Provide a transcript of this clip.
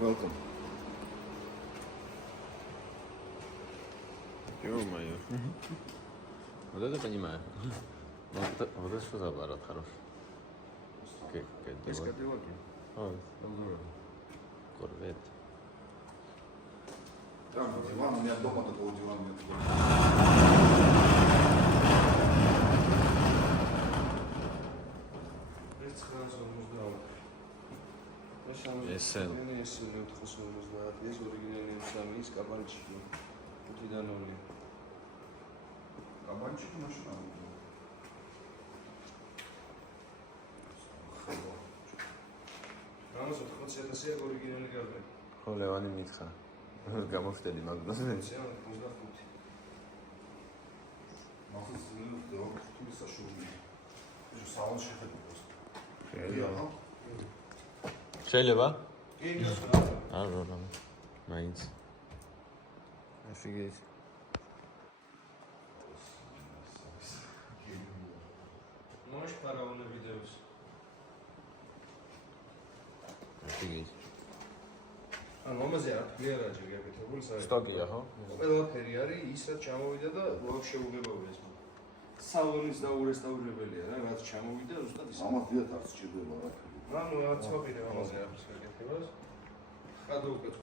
Welcome. Ё-моё. Вот это понимаю. Вот это что за аппарат хороший. Без категории. Корвет. Там диван, у меня дома такого дивана нет. SL. ეს ორიგინალი სამის კაბანჩიკი. 5-დან 2. Кабанчик машина. რამაც 80,000 ორიგინალი გარდა. ხო, ლევანი მითხრა. გამოვხდები მაგდას. 25. Махас ты сошёл. Ты же салон შეხედე просто. შეიძლება? კი, გასა. არა, რა. მაინც. აფიგეთ. Можешь параоны видеოს. აფიგეთ. ანუ ამაზე არ ფლიარაჯი გაკეთებული საერთოდ. სტოკია, ხო? ყველაფერი არის ისაც ჩამოვიდა და ვაფშე უგებავია ეს. სალონის დაურესტავრებელია რა, რაც ჩამოვიდა ზუსტად ის. ამას დიდად არ სჭირდება რა. ანუ რა ცნობილი ამაზე აქვს გაკეთებას. გადაუკეთო